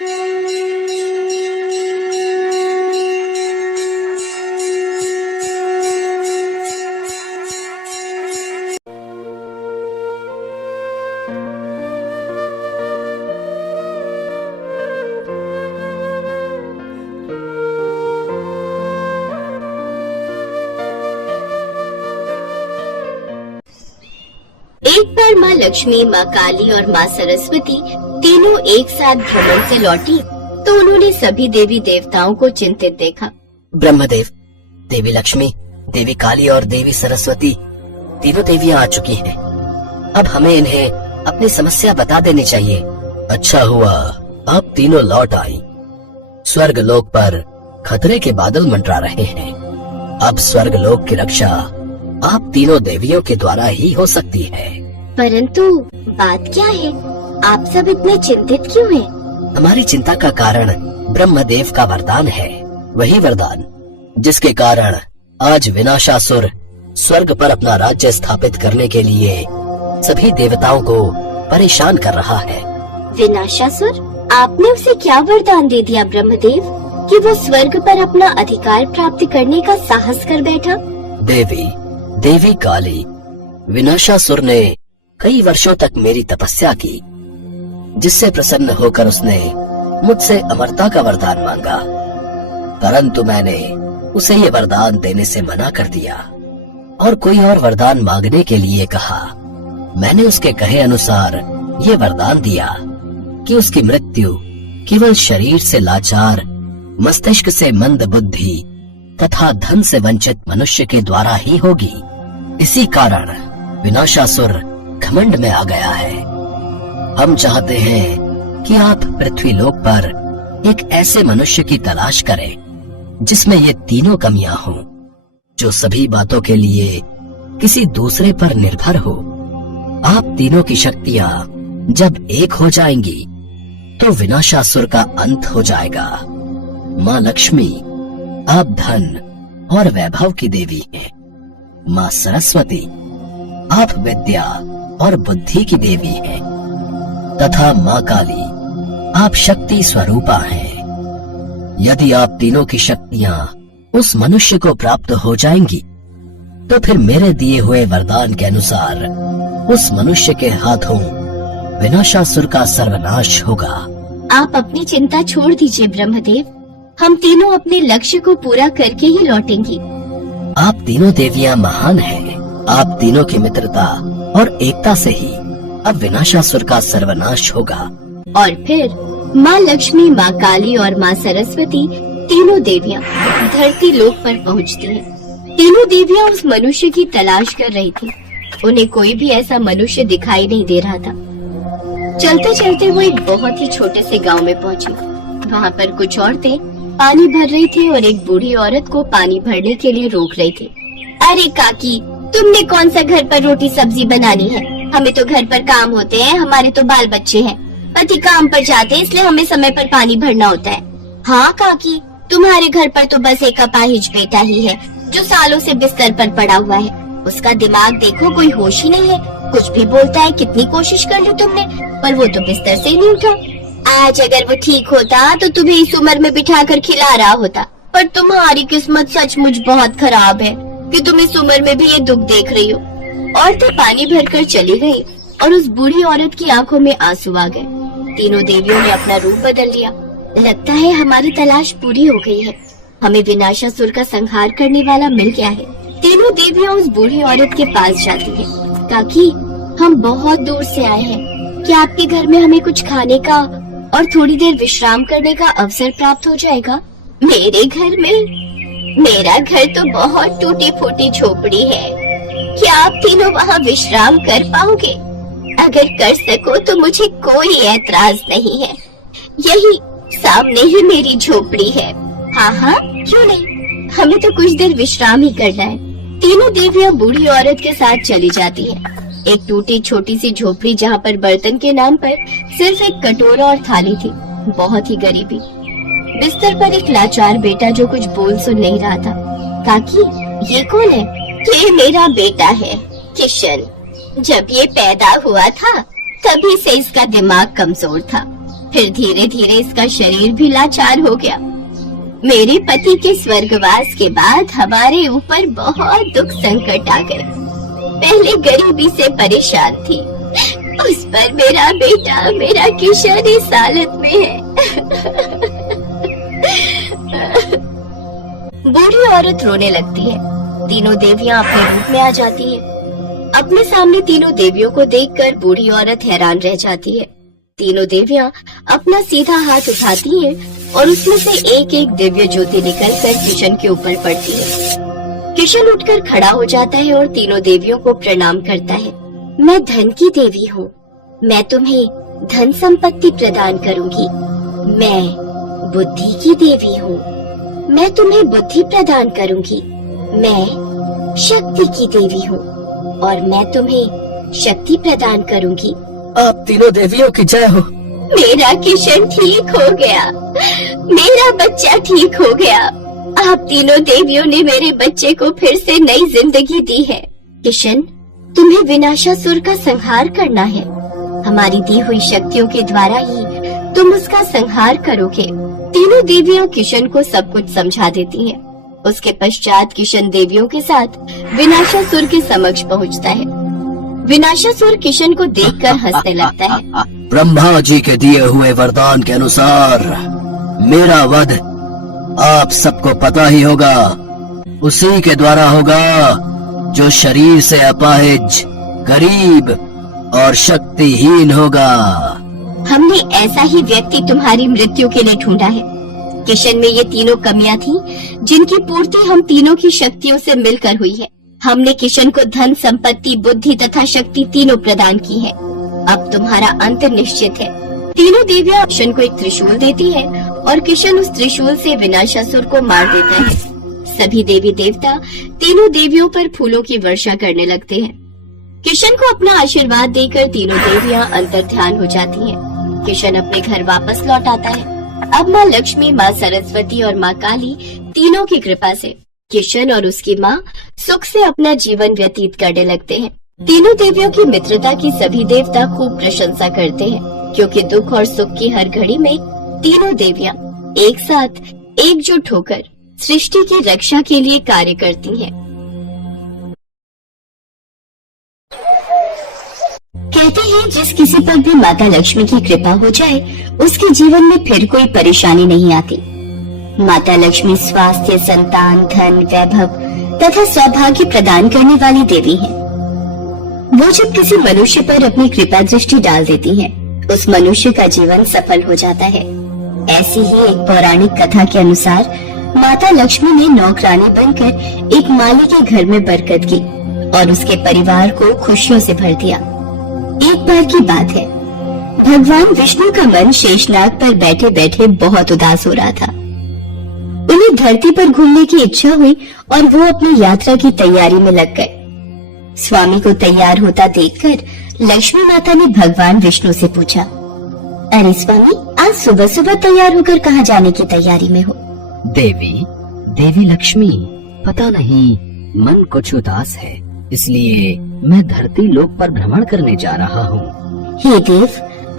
एक बार माँ लक्ष्मी, माँ काली और माँ सरस्वती तीनों एक साथ भ्रमण से लौटी तो उन्होंने सभी देवी देवताओं को चिंतित देखा। ब्रह्मदेव, देवी लक्ष्मी, देवी काली और देवी सरस्वती तीनों देवियां आ चुकी हैं। अब हमें इन्हें अपनी समस्या बता देनी चाहिए। अच्छा हुआ आप तीनों लौट आई। स्वर्ग लोक पर खतरे के बादल मंडरा रहे हैं। अब स्वर्ग लोक की रक्षा आप तीनों देवियों के द्वारा ही हो सकती है। परंतु बात क्या है? आप सब इतने चिंतित क्यों हैं? हमारी चिंता का कारण ब्रह्मदेव का वरदान है। वही वरदान जिसके कारण आज विनाशासुर स्वर्ग पर अपना राज्य स्थापित करने के लिए सभी देवताओं को परेशान कर रहा है। विनाशासुर? आपने उसे क्या वरदान दे दिया ब्रह्मदेव कि वो स्वर्ग पर अपना अधिकार प्राप्त करने का साहस कर बैठा? देवी काली, विनाशासुर ने कई वर्षों तक मेरी तपस्या की, जिससे प्रसन्न होकर उसने मुझसे अमरता का वरदान मांगा, परंतु मैंने उसे ये वरदान देने से मना कर दिया और कोई और वरदान मांगने के लिए कहा। मैंने उसके कहे अनुसार ये वरदान दिया कि उसकी मृत्यु केवल शरीर से लाचार, मस्तिष्क से मंद बुद्धि तथा धन से वंचित मनुष्य के द्वारा ही होगी। इसी कारण विनाशासुर घमंड में आ गया है। हम चाहते हैं कि आप पृथ्वी लोक पर एक ऐसे मनुष्य की तलाश करें जिसमें ये तीनों कमियां हों, जो सभी बातों के लिए किसी दूसरे पर निर्भर हो। आप तीनों की शक्तियां जब एक हो जाएंगी तो विनाशासुर का अंत हो जाएगा। माँ लक्ष्मी, आप धन और वैभव की देवी हैं। माँ सरस्वती, आप विद्या और बुद्धि की देवी हैं, तथा माँ काली, आप शक्ति स्वरूपा हैं। यदि आप तीनों की शक्तियां उस मनुष्य को प्राप्त हो जाएंगी, तो फिर मेरे दिए हुए वरदान के अनुसार उस मनुष्य के हाथों विनाशासुर का सर्वनाश होगा। आप अपनी चिंता छोड़ दीजिए ब्रह्मदेव, हम तीनों अपने लक्ष्य को पूरा करके ही लौटेंगी। आप तीनों देवियां महान हैं। आप तीनों की मित्रता और एकता से ही अब विनाशासुर का सर्वनाश होगा। और फिर माँ लक्ष्मी, माँ काली और माँ सरस्वती तीनों देवियां धरती लोक पर पहुँचती हैं। तीनों देवियां उस मनुष्य की तलाश कर रही थी। उन्हें कोई भी ऐसा मनुष्य दिखाई नहीं दे रहा था। चलते चलते वो एक बहुत ही छोटे से गांव में पहुंची। वहाँ पर कुछ औरतें पानी भर रही थी और एक बूढ़ी औरत को पानी भरने के लिए रोक रही थी। अरे काकी, तुमने कौन सा घर पर रोटी सब्जी बनानी है? हमें तो घर पर काम होते हैं, हमारे तो बाल बच्चे हैं। पति काम पर जाते हैं, इसलिए हमें समय पर पानी भरना होता है। हाँ काकी, तुम्हारे घर पर तो बस एक अपाहिज बेटा ही है जो सालों से बिस्तर पर पड़ा हुआ है। उसका दिमाग देखो, कोई होश ही नहीं है। कुछ भी बोलता है। कितनी कोशिश कर ली तुमने, पर वो तो बिस्तर से ही नहीं उठा। आज अगर वो ठीक होता तो तुम्हें इस उम्र में बिठाकर खिला रहा होता, पर तुम्हारी किस्मत सचमुच बहुत खराब है कि तुम इस उम्र में भी ये दुख देख रही हो। औरतें पानी भरकर चली गई और उस बूढ़ी औरत की आंखों में आंसू आ गए। तीनों देवियों ने अपना रूप बदल लिया। लगता है हमारी तलाश पूरी हो गई है। हमें विनाशासुर का संहार करने वाला मिल गया है। तीनों देवियां उस बूढ़ी औरत के पास जाती हैं। काकी, हम बहुत दूर से आए हैं। क्या आपके घर में हमें कुछ खाने का और थोड़ी देर विश्राम करने का अवसर प्राप्त हो जाएगा? मेरे घर में? मेरा घर तो बहुत टूटी फूटी झोपड़ी है। क्या आप तीनों वहाँ विश्राम कर पाओगे? अगर कर सको तो मुझे कोई ऐतराज नहीं है। यही सामने ही मेरी झोपड़ी है। हाँ हाँ, क्यों नहीं, हमें तो कुछ देर विश्राम ही करना है। तीनों देवियां बूढ़ी औरत के साथ चली जाती हैं। एक टूटी छोटी सी झोपड़ी जहाँ पर बर्तन के नाम पर सिर्फ एक कटोरा और थाली थी। बहुत ही गरीबी। बिस्तर पर एक लाचार बेटा जो कुछ बोल सुन नहीं रहा था। काकी, ये कौन है? ये मेरा बेटा है, किशन। जब ये पैदा हुआ था तभी से इसका दिमाग कमजोर था। फिर धीरे धीरे इसका शरीर भी लाचार हो गया। मेरे पति के स्वर्गवास के बाद हमारे ऊपर बहुत दुख संकट आ गए। पहले गरीबी से परेशान थी, उस पर मेरा बेटा, मेरा किशन इस हालत में है। बूढ़ी औरत रोने लगती है। तीनों देवियां अपने रूप में आ जाती हैं। अपने सामने तीनों देवियों को देखकर बूढ़ी औरत हैरान रह जाती है। तीनों देवियां अपना सीधा हाथ उठाती हैं और उसमें से एक एक दिव्य ज्योति निकलकर किशन के ऊपर पड़ती है। किशन उठकर खड़ा हो जाता है और तीनों देवियों को प्रणाम करता है। मैं धन की देवी हूँ, मैं तुम्हें धन संपत्ति प्रदान करूंगी। मैं बुद्धि की देवी हूँ, मैं तुम्हें बुद्धि प्रदान करूंगी। मैं शक्ति की देवी हूँ और मैं तुम्हें शक्ति प्रदान करूंगी। आप तीनों देवियों की जय हो। मेरा किशन ठीक हो गया, मेरा बच्चा ठीक हो गया। आप तीनों देवियों ने मेरे बच्चे को फिर से नई जिंदगी दी है। किशन, तुम्हें विनाशासुर का संहार करना है। हमारी दी हुई शक्तियों के द्वारा ही तुम उसका संहार करोगे। तीनों देवियां किशन को सब कुछ समझा देती हैं। उसके पश्चात किशन देवियों के साथ विनाशासुर के समक्ष पहुंचता है। विनाशासुर किशन को देखकर हंसने लगता है। ब्रह्मा जी के दिए हुए वरदान के अनुसार मेरा वध आप सबको पता ही होगा। उसी के द्वारा होगा जो शरीर से अपाहिज, गरीब और शक्तिहीन होगा। हमने ऐसा ही व्यक्ति तुम्हारी मृत्यु के लिए ढूंढा है। किशन में ये तीनों कमियां थी जिनकी पूर्ति हम तीनों की शक्तियों से मिलकर हुई है। हमने किशन को धन, संपत्ति, बुद्धि तथा शक्ति तीनों प्रदान की है। अब तुम्हारा अंत निश्चित है। तीनों देवियां किशन को एक त्रिशूल देती है और किशन उस त्रिशूल से विनाशासुर को मार देता है। सभी देवी देवता तीनों देवियों पर फूलों की वर्षा करने लगते हैं। किशन को अपना आशीर्वाद देकर तीनों देवियां अंतर्ध्यान हो जाती हैं। किशन अपने घर वापस लौट आता है। अब माँ लक्ष्मी, माँ सरस्वती और माँ काली तीनों की कृपा से किशन और उसकी माँ सुख से अपना जीवन व्यतीत करने लगते हैं। तीनों देवियों की मित्रता की सभी देवता खूब प्रशंसा करते हैं, क्योंकि दुख और सुख की हर घड़ी में तीनों देवियां एक साथ एकजुट होकर सृष्टि की रक्षा के लिए कार्य करती हैं। कहते हैं जिस किसी पर भी माता लक्ष्मी की कृपा हो जाए उसके जीवन में फिर कोई परेशानी नहीं आती। माता लक्ष्मी स्वास्थ्य, संतान, धन, वैभव तथा सौभाग्य प्रदान करने वाली देवी है। वो जब किसी मनुष्य पर अपनी कृपा दृष्टि डाल देती है उस मनुष्य का जीवन सफल हो जाता है। ऐसी ही एक पौराणिक कथा के अनुसार माता लक्ष्मी ने नौकरानी बनकर एक माली के घर में बरकत की और उसके परिवार को खुशियों से भर दिया। एक बार की बात है, भगवान विष्णु का मन शेषनाग पर बैठे बैठे बहुत उदास हो रहा था। उन्हें धरती पर घूमने की इच्छा हुई और वो अपनी यात्रा की तैयारी में लग गए। स्वामी को तैयार होता देखकर लक्ष्मी माता ने भगवान विष्णु से पूछा, अरे स्वामी, आज सुबह सुबह तैयार होकर कहाँ जाने की तैयारी में हो? देवी लक्ष्मी, पता नहीं मन कुछ उदास है, इसलिए मैं धरती लोक पर भ्रमण करने जा रहा हूँ। हे देव,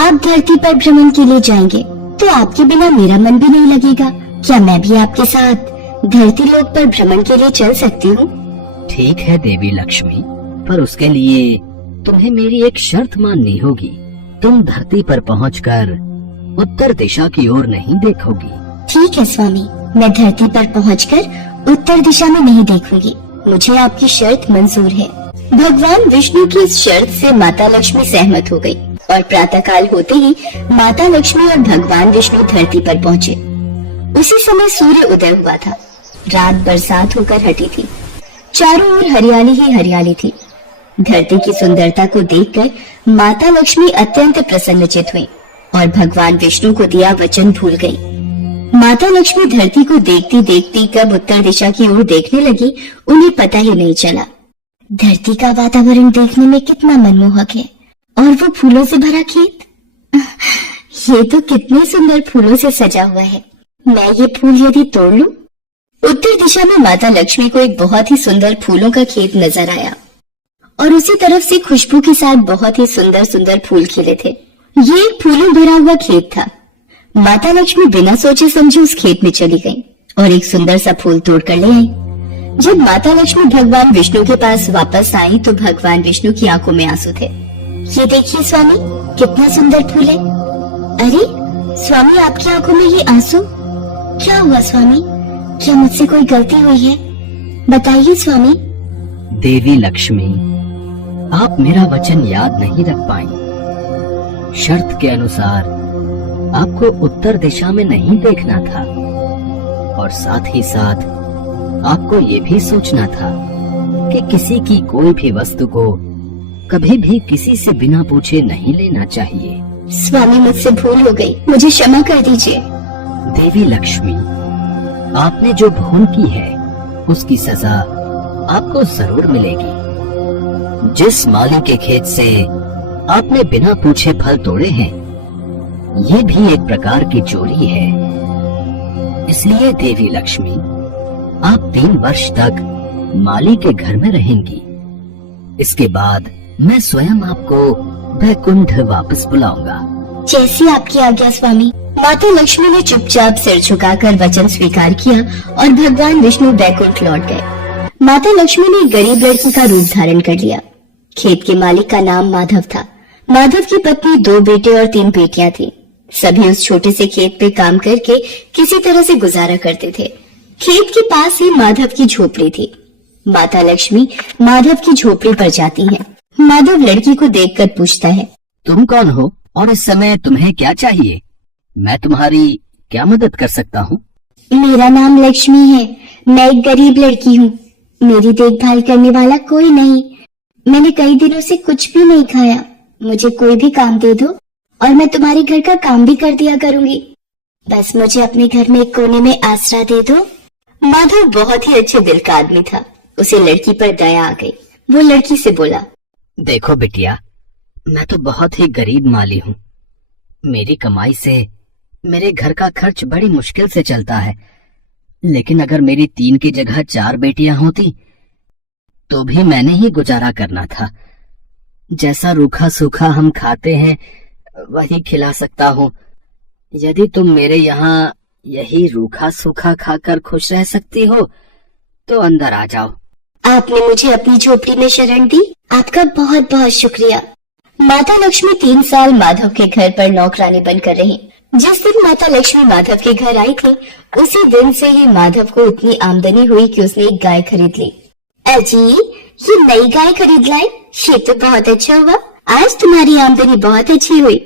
आप धरती पर भ्रमण के लिए जाएंगे तो आपके बिना मेरा मन भी नहीं लगेगा। क्या मैं भी आपके साथ धरती लोक पर भ्रमण के लिए चल सकती हूँ? ठीक है देवी लक्ष्मी, पर उसके लिए तुम्हें मेरी एक शर्त माननी होगी। तुम धरती पर पहुंचकर उत्तर दिशा की ओर नहीं देखोगी। ठीक है स्वामी, मैं धरती पर पहुंचकर उत्तर दिशा में नहीं देखूंगी। मुझे आपकी शर्त मंजूर है। भगवान विष्णु की इस शर्त से माता लक्ष्मी सहमत हो गई और प्रातःकाल होते ही माता लक्ष्मी और भगवान विष्णु धरती पर पहुँचे। उसी समय सूर्य उदय हुआ था। रात बरसात होकर हटी थी। चारों ओर हरियाली ही हरियाली थी। धरती की सुंदरता को देखकर माता लक्ष्मी अत्यंत प्रसन्नचित हुई और भगवान विष्णु को दिया वचन भूल गई। माता लक्ष्मी धरती को देखती देखती कब उत्तर दिशा की ओर देखने लगी उन्हें पता ही नहीं चला। धरती का वातावरण देखने में कितना मनमोहक है और वो फूलों से भरा खेत। ये तो कितने सुंदर फूलों से सजा हुआ है। मैं ये फूल यदि तोड़ लूं? उत्तर दिशा में माता लक्ष्मी को एक बहुत ही सुंदर फूलों का खेत नजर आया और उसी तरफ से खुशबू के साथ बहुत ही सुंदर सुंदर फूल खिले थे। ये एक फूलों भरा हुआ खेत था। माता लक्ष्मी बिना सोचे समझे उस खेत में चली गई और एक सुंदर सा फूल तोड़कर ले आई। जब माता लक्ष्मी भगवान विष्णु के पास वापस आई तो भगवान विष्णु की आंखों में आंसू थे। ये देखिए स्वामी, कितना सुंदर फूल है। अरे स्वामी, आपकी आंखों में ये आंसू क्या हुआ स्वामी? क्या मुझसे कोई गलती हुई है? बताइए स्वामी। देवी लक्ष्मी, आप मेरा वचन याद नहीं रख पाई। शर्त के अनुसार आपको उत्तर दिशा में नहीं देखना था और साथ ही साथ आपको ये भी सोचना था कि किसी की कोई भी वस्तु को कभी भी किसी से बिना पूछे नहीं लेना चाहिए। स्वामी, मुझसे भूल हो गई, मुझे क्षमा कर दीजिए। देवी लक्ष्मी, आपने जो भूल की है उसकी सजा आपको जरूर मिलेगी। जिस माली के खेत से आपने बिना पूछे फल तोड़े हैं, ये भी एक प्रकार की चोरी है। इसलिए देवी लक्ष्मी, आप 3 वर्ष तक माली के घर में रहेंगी। इसके बाद मैं स्वयं आपको वैकुंठ वापस बुलाऊंगा। जैसी आपकी आज्ञा स्वामी। माता लक्ष्मी ने चुपचाप सिर झुकाकर वचन स्वीकार किया और भगवान विष्णु वैकुंठ लौट गए। माता लक्ष्मी ने एक गरीब लड़की का रूप धारण कर लिया। खेत के मालिक का नाम माधव था। माधव की पत्नी 2 बेटे और 3 बेटियां थी। सभी उस छोटे से खेत पे काम करके किसी तरह से गुजारा करते थे। खेत के पास ही माधव की झोपड़ी थी। माता लक्ष्मी माधव की झोपड़ी पर जाती हैं। माधव लड़की को देखकर पूछता है, तुम कौन हो और इस समय तुम्हें क्या चाहिए? मैं तुम्हारी क्या मदद कर सकता हूँ? मेरा नाम लक्ष्मी है। मैं एक गरीब लड़की हूँ। मेरी देखभाल करने वाला कोई नहीं। मैंने कई दिनों से कुछ भी नहीं खाया। मुझे कोई भी काम दे दो और मैं तुम्हारे घर का काम भी कर दिया करूंगी। बस मुझे अपने घर में एक कोने में आसरा दे दो। माधव बहुत ही अच्छे दिल का आदमी था। उसे लड़की पर दया आ गई। वो लड़की से बोला, देखो बिटिया, मैं तो बहुत ही गरीब माली हूँ। मेरी कमाई से मेरे घर का खर्च बड़ी मुश्किल से चलता है। लेकिन अगर मेरी 3 की जगह 4 बेटियां होती तो भी मैंने ही गुजारा करना था। जैसा रूखा सूखा हम खाते हैं वही खिला सकता हूँ। यदि तुम मेरे यहाँ यही रूखा सूखा खाकर खुश रह सकती हो तो अंदर आ जाओ। आपने मुझे अपनी झोपड़ी में शरण दी। आपका बहुत बहुत शुक्रिया। माता लक्ष्मी 3 साल माधव के घर पर नौकरानी बनकर रही। जिस दिन माता लक्ष्मी माधव के घर आई थी, उसी दिन से ही माधव को इतनी आमदनी हुई कि उसने एक गाय खरीद ली। अजी, ये नई गाय खरीद लाए? ये तो बहुत अच्छा हुआ। आज तुम्हारी आमदनी बहुत अच्छी हुई।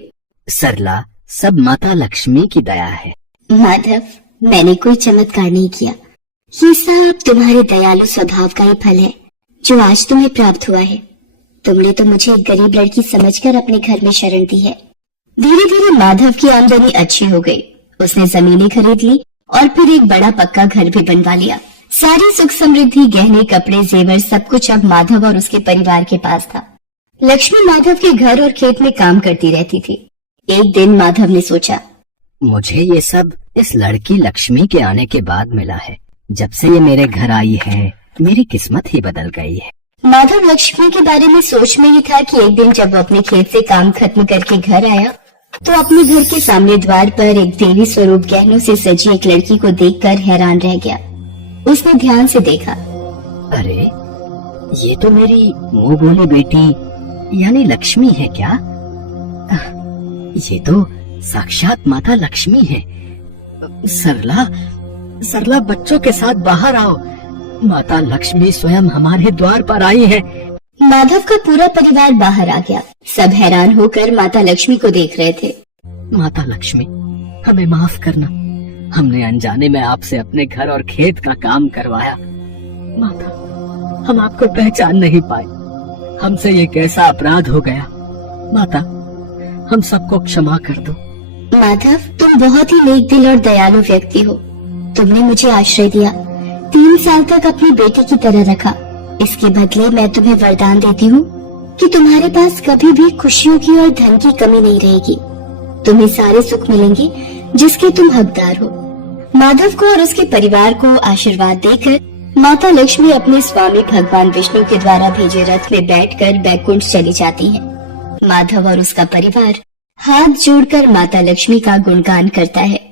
सरला, सब माता लक्ष्मी की दया है। माधव, मैंने कोई चमत्कार नहीं किया। ये सब तुम्हारे दयालु स्वभाव का ही फल है जो आज तुम्हें प्राप्त हुआ है। तुमने तो मुझे एक गरीब लड़की समझकर अपने घर में शरण दी है। धीरे धीरे माधव की आमदनी अच्छी हो गई। उसने जमीनें खरीद ली और फिर एक बड़ा पक्का घर भी बनवा लिया। सारी सुख समृद्धि, गहने, कपड़े, जेवर सब कुछ अब माधव और उसके परिवार के पास था। लक्ष्मी माधव के घर और खेत में काम करती रहती थी। एक दिन माधव ने सोचा, मुझे ये सब इस लड़की लक्ष्मी के आने के बाद मिला है। जब से ये मेरे घर आई है, मेरी किस्मत ही बदल गई है। माधव लक्ष्मी के बारे में सोच में ही था कि एक दिन जब वो अपने खेत से काम खत्म करके घर आया तो अपने घर के सामने द्वार पर एक देवी स्वरूप गहनों से सजी एक लड़की को देखकर हैरान रह गया। उसने ध्यान से देखा। अरे, ये तो मेरी मुंह बोली बेटी यानी लक्ष्मी है क्या? ये तो साक्षात माता लक्ष्मी है। सरला, सरला, बच्चों के साथ बाहर आओ। माता लक्ष्मी स्वयं हमारे द्वार पर आई है। माधव का पूरा परिवार बाहर आ गया। सब हैरान होकर माता लक्ष्मी को देख रहे थे। माता लक्ष्मी, हमें माफ करना। हमने अनजाने में आपसे अपने घर और खेत का काम करवाया। माता, हम आपको पहचान नहीं पाए। हमसे ये कैसा अपराध हो गया। माता, हम सबको क्षमा कर दो। माधव, तुम बहुत ही नेक दिल और दयालु व्यक्ति हो। तुमने मुझे आश्रय दिया, 3 साल तक अपनी बेटी की तरह रखा। इसके बदले मैं तुम्हें वरदान देती हूँ कि तुम्हारे पास कभी भी खुशियों की और धन की कमी नहीं रहेगी। तुम्हें सारे सुख मिलेंगे जिसके तुम हकदार हो। माधव को और उसके परिवार को आशीर्वाद देकर माता लक्ष्मी अपने स्वामी भगवान विष्णु के द्वारा भेजे रथ में बैठकर बैकुंठ चली जाती है। माधव और उसका परिवार हाथ जोड़कर माता लक्ष्मी का गुणगान करता है।